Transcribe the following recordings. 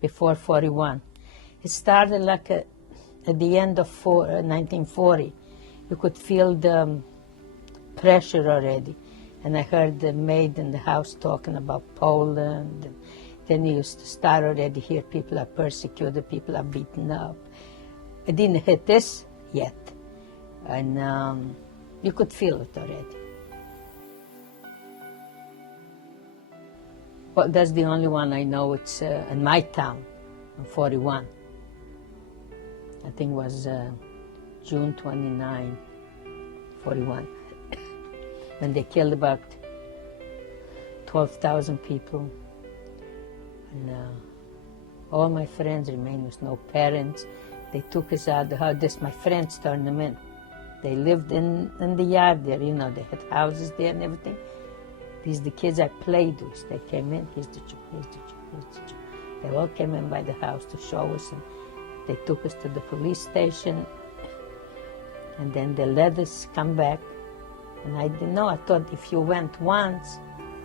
before 41. It started like at the end of 1940. You could feel the pressure already. And I heard the maid in the house talking about Poland. And then you used to start already hear people are persecuted, people are beaten up. It didn't hit this yet. And you could feel it already. Well, that's the only one I know. It's in my town, in 41. I think it was June 29, 41. When they killed about 12,000 people. And all my friends remained with no parents. They took us out of the house. This, my friends turned them in. They lived in the yard there, you know, they had houses there and everything. These are the kids I played with. They came in, here's the Jew, here's the Jew, here's the Jew. They all came in by the house to show us, and they took us to the police station, and then they let us come back. And I didn't know. I thought if you went once,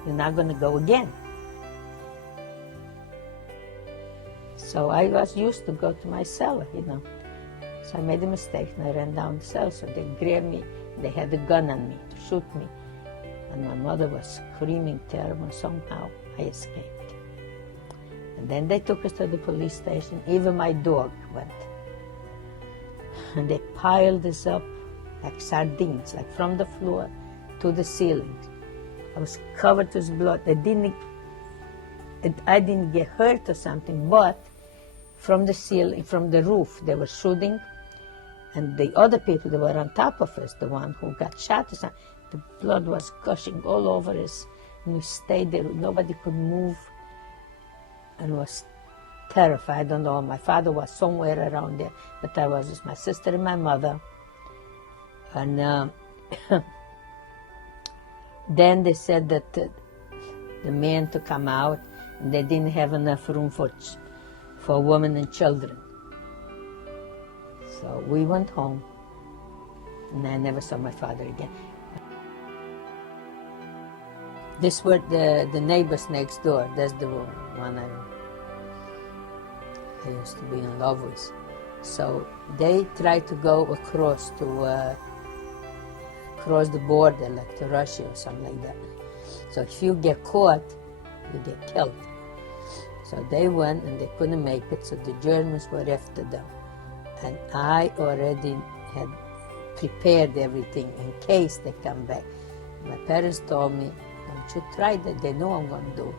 you're not going to go again. So I was used to go to my cellar, you know. So I made a mistake, and I ran down the cellar. So they grabbed me. They had a gun on me to shoot me. And my mother was screaming terrible. Somehow I escaped. And then they took us to the police station. Even my dog went. And they piled us up like sardines, like from the floor to the ceiling. I was covered with blood. I didn't get hurt or something, but from the ceiling, from the roof, they were shooting. And the other people that were on top of us, the one who got shot or something, the blood was gushing all over us. And we stayed there. Nobody could move. And was terrified. I don't know. My father was somewhere around there, but I was with my sister and my mother. And then they said that the men to come out, and they didn't have enough room for women and children. So we went home, and I never saw my father again. This were the neighbors next door. That's the one I used to be in love with. So they tried to go across to cross the border, like to Russia or something like that. So if you get caught, you get killed. So they went and they couldn't make it, so the Germans were after them. And I already had prepared everything in case they come back. My parents told me, don't you try that, they know I'm going to do it.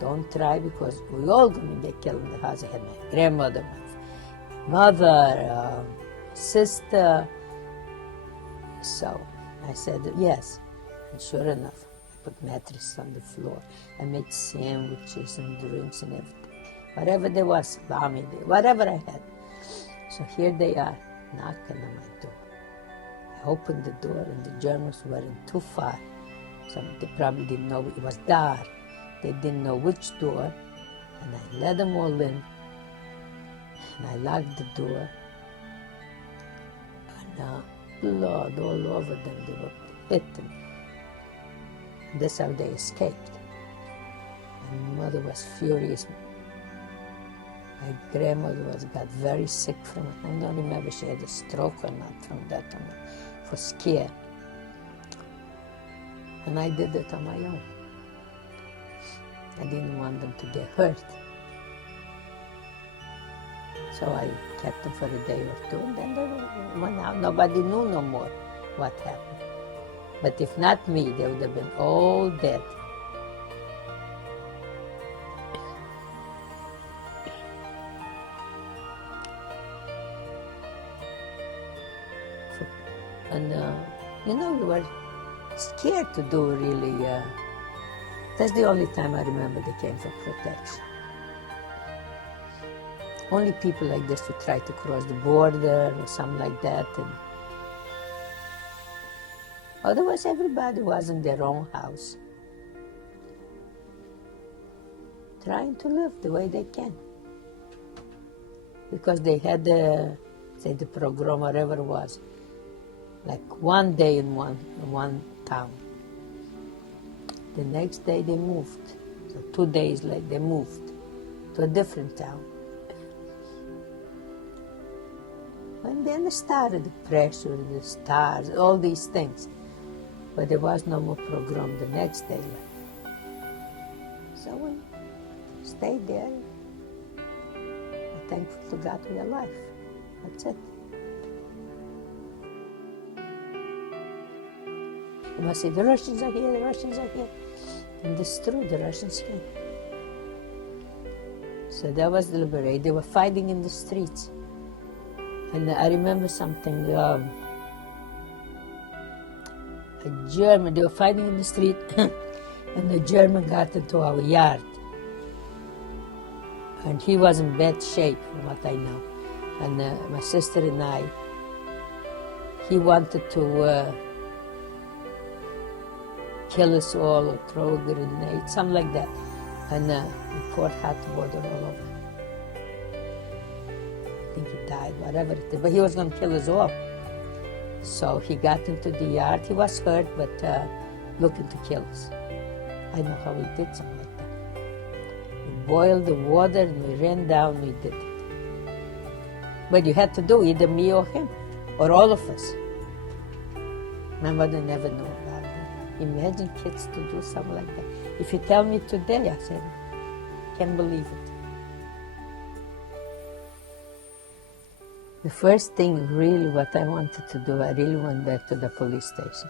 Don't try, because we're all going to get killed in the house. I had my grandmother, my mother, sister. So I said, yes. And sure enough, I put mattresses on the floor. I made sandwiches and drinks and everything. Whatever there was, salami, whatever I had. So here they are, knocking on my door. I opened the door, and the Germans weren't too far. So they probably didn't know, it was dark. They didn't know which door. And I let them all in. And I locked the door. And blood all over them. They were hit. And that's how they escaped. And my mother was furious. My grandmother got very sick from it. I don't remember if she had a stroke or not from that or not. For scared. And I did it on my own. I didn't want them to get hurt. So I kept them for a day or two, and then they went out. Nobody knew no more what happened. But if not me, they would have been all dead. And, we were scared to do really. That's the only time I remember they came for protection. Only people like this would try to cross the border or something like that. And otherwise, everybody was in their own house, trying to live the way they can. Because they had the program, whatever it was, like one day in one town. The next day they moved. So 2 days later they moved. to a different town. And then started the pressure, the stars, all these things. But there was no more program the next day. So we stayed there. Thankful to God we are alive. That's it. You must say, the Russians are here, the Russians are here. And it's true, the Russians came. So that was the liberation. They were fighting in the streets. And I remember something, a German, they were fighting in the street, and the German got into our yard. And he was in bad shape, from what I know. And my sister and I, he wanted to kill us all or throw a grenade, something like that. And he poured hot water all over. I think he died, whatever it is. But he was going to kill us all. So he got into the yard. He was hurt, but looking to kill us. I know how he did something like that. We boiled the water and we ran down, we did it. But you had to do either me or him, or all of us. My mother never knew about it. Imagine kids to do something like that. If you tell me today, I said, can't believe it. The first thing, really, what I wanted to do, I really went back to the police station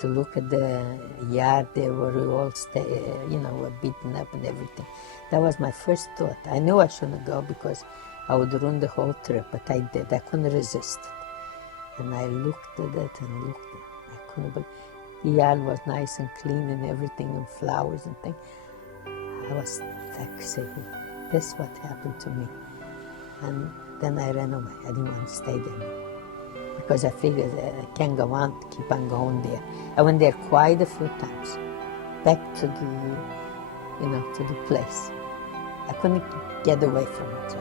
to look at the yard there where we all were beaten up and everything. That was my first thought. I knew I shouldn't go because I would ruin the whole trip, but I did. I couldn't resist it. And I looked at it and looked at it. I couldn't believe it. The yard was nice and clean and everything, and flowers and things. I was like saying, this is what happened to me. And then I ran away. I didn't want to stay there because I figured I can't go on, keep on going there. I went there quite a few times, back to the place. I couldn't get away from it. So